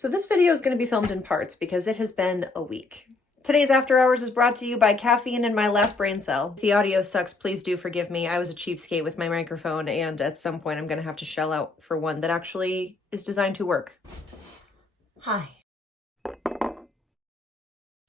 So this video is going to be filmed in parts because it has been a week. Today's After Hours is brought to you by caffeine and my last brain cell. If the audio sucks, please do forgive me. I was a cheapskate with my microphone, and at some point I'm going to have to shell out for one that actually is designed to work. Hi.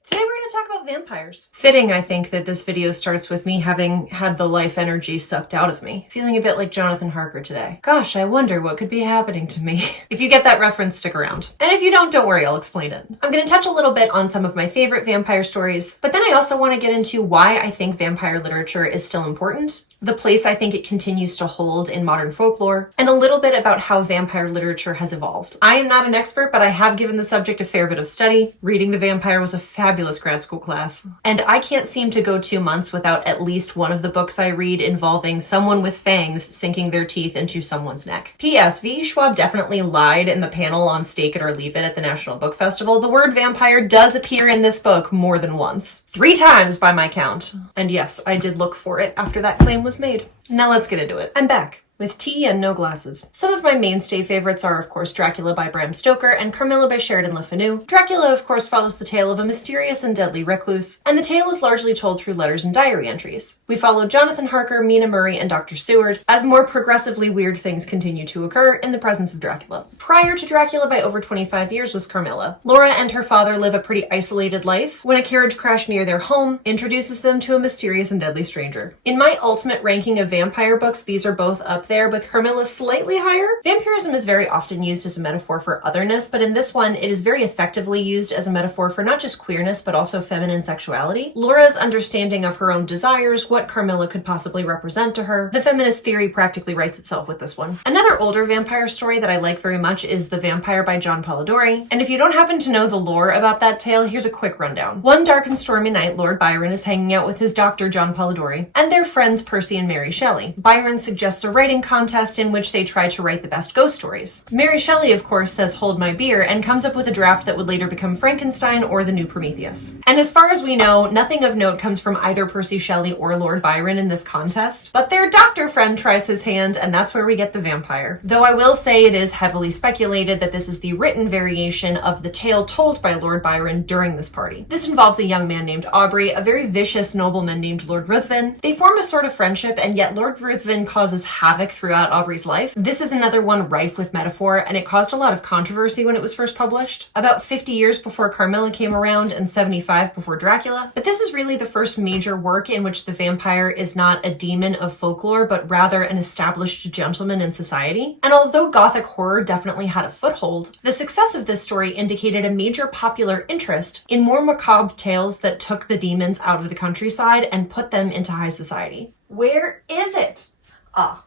Today we're going to talk about vampires. Fitting, I think, that this video starts with me having had the life energy sucked out of me. Feeling a bit like Jonathan Harker today. Gosh, I wonder what could be happening to me. If you get that reference, stick around. And if you don't worry, I'll explain it. I'm going to touch a little bit on some of my favorite vampire stories, but then I also want to get into why I think vampire literature is still important, the place I think it continues to hold in modern folklore, and a little bit about how vampire literature has evolved. I am not an expert, but I have given the subject a fair bit of study. Reading The Vampire was a fabulous grad school class. And I can't seem to go 2 months without at least one of the books I read involving someone with fangs sinking their teeth into someone's neck. P.S. V. Schwab definitely lied in the panel on Stake It or Leave It at the National Book Festival. The word vampire does appear in this book more than once. 3 times by my count. And yes, I did look for it after that claim was made. Now let's get into it. I'm back. With tea and no glasses. Some of my mainstay favorites are, of course, Dracula by Bram Stoker and Carmilla by Sheridan Le Fanu. Dracula, of course, follows the tale of a mysterious and deadly recluse, and the tale is largely told through letters and diary entries. We follow Jonathan Harker, Mina Murray, and Dr. Seward as more progressively weird things continue to occur in the presence of Dracula. Prior to Dracula by over 25 years was Carmilla. Laura and her father live a pretty isolated life when a carriage crash near their home introduces them to a mysterious and deadly stranger. In my ultimate ranking of vampire books, these are both up there, with Carmilla slightly higher. Vampirism is very often used as a metaphor for otherness, but in this one, it is very effectively used as a metaphor for not just queerness, but also feminine sexuality. Laura's understanding of her own desires, what Carmilla could possibly represent to her. The feminist theory practically writes itself with this one. Another older vampire story that I like very much is The Vampire by John Polidori, and if you don't happen to know the lore about that tale, here's a quick rundown. One dark and stormy night, Lord Byron is hanging out with his doctor, John Polidori, and their friends Percy and Mary Shelley. Byron suggests a writing contest in which they try to write the best ghost stories. Mary Shelley, of course, says hold my beer and comes up with a draft that would later become Frankenstein or the New Prometheus. And as far as we know, nothing of note comes from either Percy Shelley or Lord Byron in this contest, but their doctor friend tries his hand, and that's where we get the vampire. Though I will say it is heavily speculated that this is the written variation of the tale told by Lord Byron during this party. This involves a young man named Aubrey, a very vicious nobleman named Lord Ruthven. They form a sort of friendship, and yet Lord Ruthven causes havoc throughout Aubrey's life. This is another one rife with metaphor, and it caused a lot of controversy when it was first published, about 50 years before Carmilla came around and 75 before Dracula. But this is really the first major work in which the vampire is not a demon of folklore, but rather an established gentleman in society. And although Gothic horror definitely had a foothold, the success of this story indicated a major popular interest in more macabre tales that took the demons out of the countryside and put them into high society. Where is it?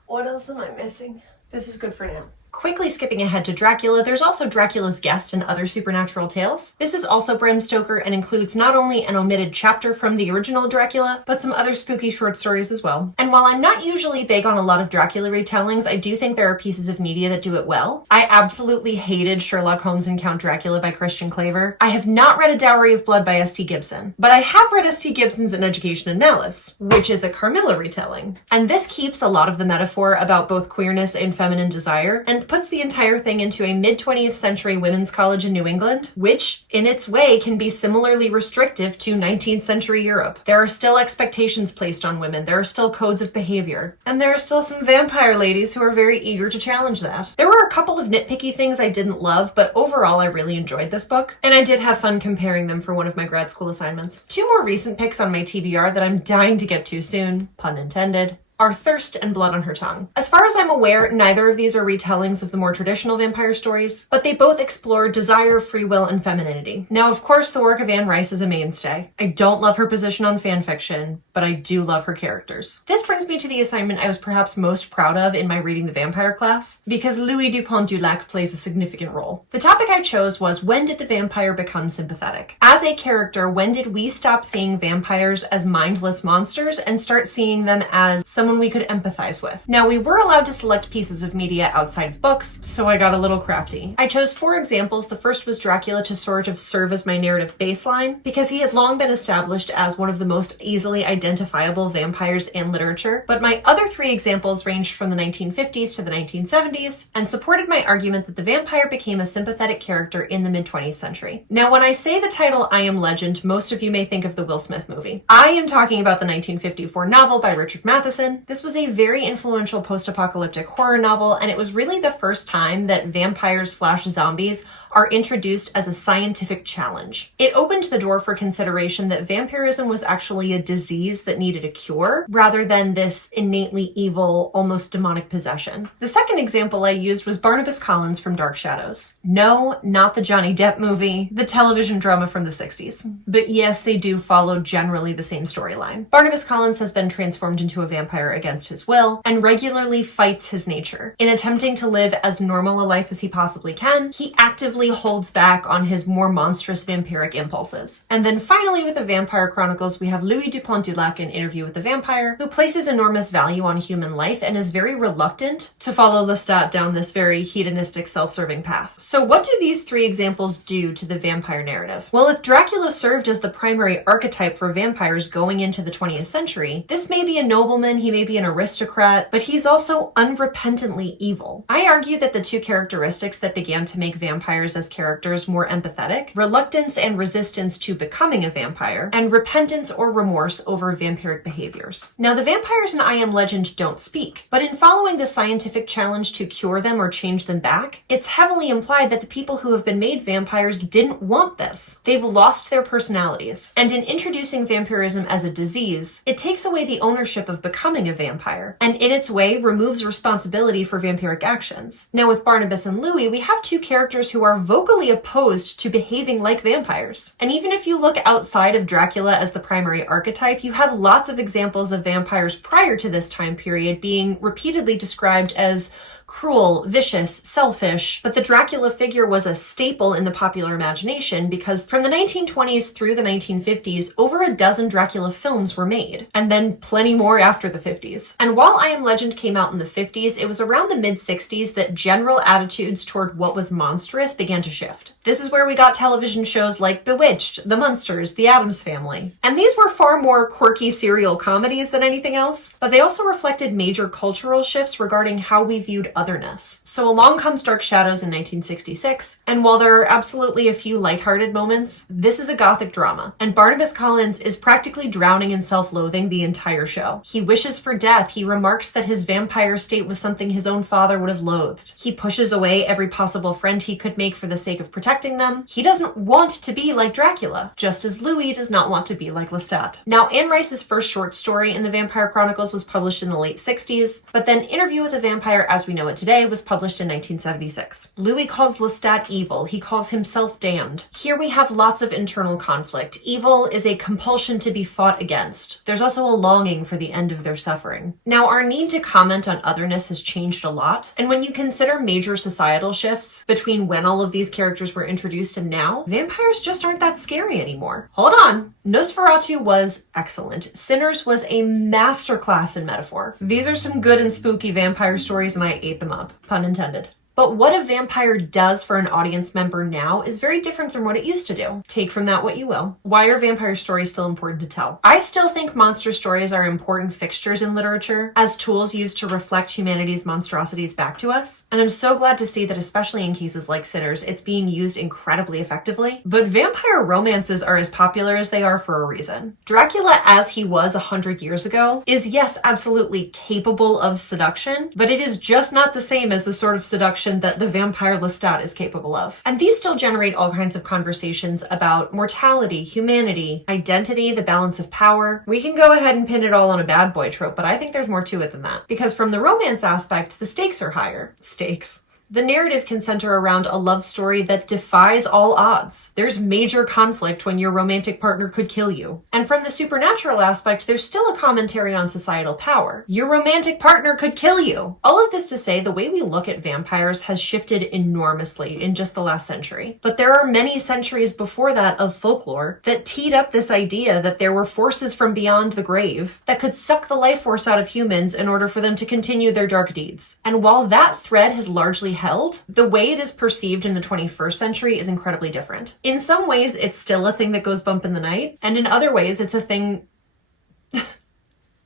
What else am I missing? This is good for now. Quickly skipping ahead to Dracula, there's also Dracula's Guest and Other Supernatural Tales. This is also Bram Stoker and includes not only an omitted chapter from the original Dracula, but some other spooky short stories as well. And while I'm not usually big on a lot of Dracula retellings, I do think there are pieces of media that do it well. I absolutely hated Sherlock Holmes and Count Dracula by Christian Claver. I have not read A Dowry of Blood by S.T. Gibson, but I have read S.T. Gibson's An Education in Malice, which is a Carmilla retelling. And this keeps a lot of the metaphor about both queerness and feminine desire, and puts the entire thing into a mid-20th century women's college in New England, which, in its way, can be similarly restrictive to 19th century Europe. There are still expectations placed on women, there are still codes of behavior, and there are still some vampire ladies who are very eager to challenge that. There were a couple of nitpicky things I didn't love, but overall I really enjoyed this book, and I did have fun comparing them for one of my grad school assignments. 2 more recent picks on my TBR that I'm dying to get to soon, pun intended, are Thirst and Blood on Her Tongue. As far as I'm aware, neither of these are retellings of the more traditional vampire stories, but they both explore desire, free will, and femininity. Now, of course, the work of Anne Rice is a mainstay. I don't love her position on fanfiction, but I do love her characters. This brings me to the assignment I was perhaps most proud of in my Reading the Vampire class, because Louis Dupont du Lac plays a significant role. The topic I chose was, when did the vampire become sympathetic? As a character, when did we stop seeing vampires as mindless monsters and start seeing them as someone someone we could empathize with. Now, we were allowed to select pieces of media outside of books, so I got a little crafty. I chose 4 examples. The first was Dracula to sort of serve as my narrative baseline, because he had long been established as one of the most easily identifiable vampires in literature, but my other 3 examples ranged from the 1950s to the 1970s, and supported my argument that the vampire became a sympathetic character in the mid-20th century. Now, when I say the title I Am Legend, most of you may think of the Will Smith movie. I am talking about the 1954 novel by Richard Matheson. This was a very influential post-apocalyptic horror novel, and it was really the first time that vampires/zombies are introduced as a scientific challenge. It opened the door for consideration that vampirism was actually a disease that needed a cure, rather than this innately evil, almost demonic possession. The second example I used was Barnabas Collins from Dark Shadows. No, not the Johnny Depp movie, the television drama from the 60s. But yes, they do follow generally the same storyline. Barnabas Collins has been transformed into a vampire against his will, and regularly fights his nature. In attempting to live as normal a life as he possibly can, he actively holds back on his more monstrous vampiric impulses. And then finally, with the Vampire Chronicles, we have Louis Dupont du Lac in Interview with the Vampire, who places enormous value on human life and is very reluctant to follow Lestat down this very hedonistic, self-serving path. So what do these 3 examples do to the vampire narrative? Well, if Dracula served as the primary archetype for vampires going into the 20th century, this may be a nobleman, he may be an aristocrat, but he's also unrepentantly evil. I argue that the 2 characteristics that began to make vampires as characters more empathetic, reluctance and resistance to becoming a vampire, and repentance or remorse over vampiric behaviors. Now, the vampires in I Am Legend don't speak, but in following the scientific challenge to cure them or change them back, it's heavily implied that the people who have been made vampires didn't want this. They've lost their personalities. And in introducing vampirism as a disease, it takes away the ownership of becoming a vampire, and in its way removes responsibility for vampiric actions. Now, with Barnabas and Louis, we have 2 characters who are vocally opposed to behaving like vampires. And even if you look outside of Dracula as the primary archetype, you have lots of examples of vampires prior to this time period being repeatedly described as cruel, vicious, selfish, but the Dracula figure was a staple in the popular imagination because from the 1920s through the 1950s, over a dozen Dracula films were made, and then plenty more after the 50s. And while I Am Legend came out in the 50s, it was around the mid-60s that general attitudes toward what was monstrous began to shift. This is where we got television shows like Bewitched, The Munsters, The Addams Family. And these were far more quirky serial comedies than anything else, but they also reflected major cultural shifts regarding how we viewed otherness. So along comes Dark Shadows in 1966, and while there are absolutely a few lighthearted moments, this is a gothic drama, and Barnabas Collins is practically drowning in self-loathing the entire show. He wishes for death. He remarks that his vampire state was something his own father would have loathed. He pushes away every possible friend he could make for the sake of protecting them. He doesn't want to be like Dracula, just as Louis does not want to be like Lestat. Now, Anne Rice's first short story in the Vampire Chronicles was published in the late 60s, but then Interview with a Vampire as we know it today was published in 1976. Louis calls Lestat evil. He calls himself damned. Here we have lots of internal conflict. Evil is a compulsion to be fought against. There's also a longing for the end of their suffering. Now, our need to comment on otherness has changed a lot, and when you consider major societal shifts between when all of these characters were introduced and now, vampires just aren't that scary anymore. Hold on. Nosferatu was excellent. Sinners was a masterclass in metaphor. These are some good and spooky vampire stories, and I ate them up. Pun intended. But what a vampire does for an audience member now is very different from what it used to do. Take from that what you will. Why are vampire stories still important to tell? I still think monster stories are important fixtures in literature as tools used to reflect humanity's monstrosities back to us. And I'm so glad to see that, especially in cases like Sinners, it's being used incredibly effectively. But vampire romances are as popular as they are for a reason. Dracula as he was 100 years ago is, yes, absolutely capable of seduction, but it is just not the same as the sort of seduction that the vampire Lestat is capable of. And these still generate all kinds of conversations about mortality, humanity, identity, the balance of power. We can go ahead and pin it all on a bad boy trope, but I think there's more to it than that. Because from the romance aspect, the stakes are higher. Stakes. The narrative can center around a love story that defies all odds. There's major conflict when your romantic partner could kill you. And from the supernatural aspect, there's still a commentary on societal power. Your romantic partner could kill you. All of this to say, the way we look at vampires has shifted enormously in just the last century. But there are many centuries before that of folklore that teed up this idea that there were forces from beyond the grave that could suck the life force out of humans in order for them to continue their dark deeds. And while that thread has largely held, the way it is perceived in the 21st century is incredibly different. In some ways, it's still a thing that goes bump in the night, and in other ways, it's a thing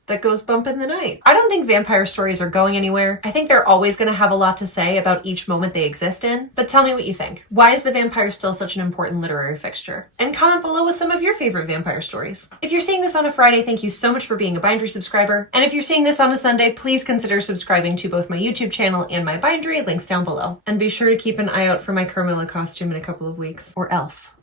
that goes bump in the night. I don't think vampire stories are going anywhere. I think they're always going to have a lot to say about each moment they exist in, but tell me what you think. Why is the vampire still such an important literary fixture? And comment below with some of your favorite vampire stories. If you're seeing this on a Friday, thank you so much for being a Bindery subscriber. And if you're seeing this on a Sunday, please consider subscribing to both my YouTube channel and my Bindery, links down below. And be sure to keep an eye out for my Carmilla costume in a couple of weeks, or else.